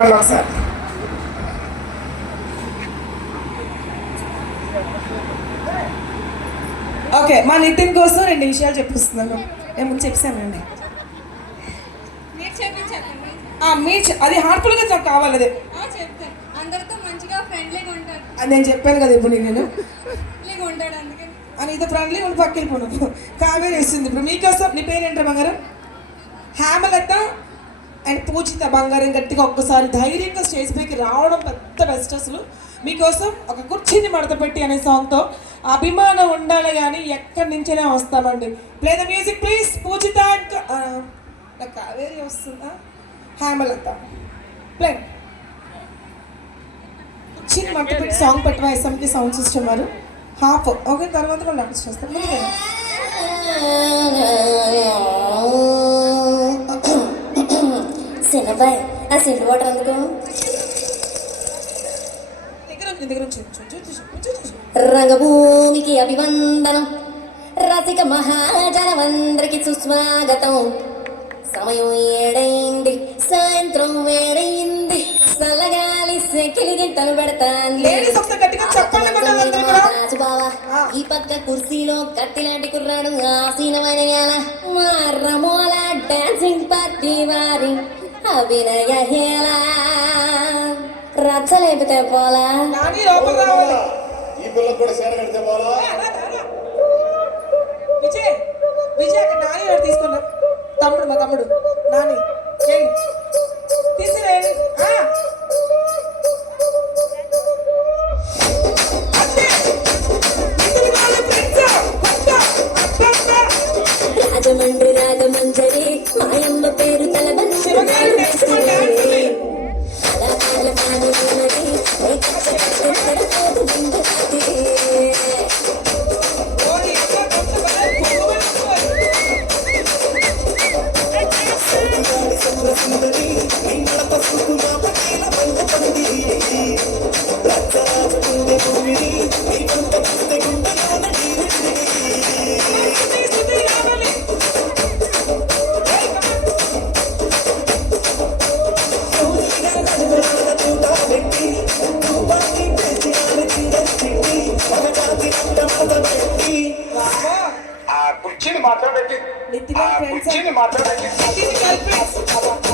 Sir okay మా నితిన్ కోసం రెండు విషయాలు చెప్పిస్తున్నాను. నేను ముందు చెప్పానండి. అది హార్ట్ఫుల్గా నాకు కావాలి. అదే అందరితో మంచిగా ఫ్రెండ్లీగా ఉంటారు. అది నేను చెప్పాను కదా ఇప్పుడు నేను ఉంటాడు. అందుకని అని ఇది ఫ్రెండ్లీ ఉండి పక్కెళ్ళిపోను. కావేరి వేస్తుంది. ఇప్పుడు మీకోసం నీ పేరేంటారు బంగారం? హేమలత అండ్ పూజిత బంగారం గట్టిగా ఒక్కసారి ధైర్యంగా స్టేజ్ పైకి రావడం పెద్ద బెస్ట్. అసలు మీకోసం ఒక కుర్చీని మడతపెట్టి అనే సాంగ్తో అభిమానం ఉండాలి కానీ ఎక్కడి నుంచైనా వస్తామండి. Play the music please. Pujitha and నాకు కావేరి వస్తుందా? హేమలత ప్లే. కుర్చీని మడతపెట్టి సాంగ్ పెట్టిన ఎస్ఎంకి సౌండ్ సిస్టమ్ వారు హాఫ్ ఓకే. తర్వాత వాళ్ళు డాన్స్ చేస్తారు. ముందుగా సినబాయ్ ఆ సిల్లు వాటర్ అందుకో. రంగభూమికి అభివందనం. రసిక మహాజనమందరికి సుస్వాగతం. సమయం ఏడైంది, సాయంత్రం వేడైంది. చల్లగాలి సెకిలి గింతలు పెడతాను. ఈ పక్క కుర్చీలో కత్తిలాంటి కుర్రాడు ఆసీనమైన రమోల డాన్సింగ్ పార్టీ వారి అభినయ హేళ రచ్చలేపితే పోలా. విజయ్ విజయ్ అక్కడ నాని గారు తీసుకున్నా. తమ్ముడు మా తమ్ముడు నాని తీసుకురండి. రాజమండ్రి రాగమంజరి మాయమ్మ పేరు తలబడి నితిన్ ఫ్రెండ్స్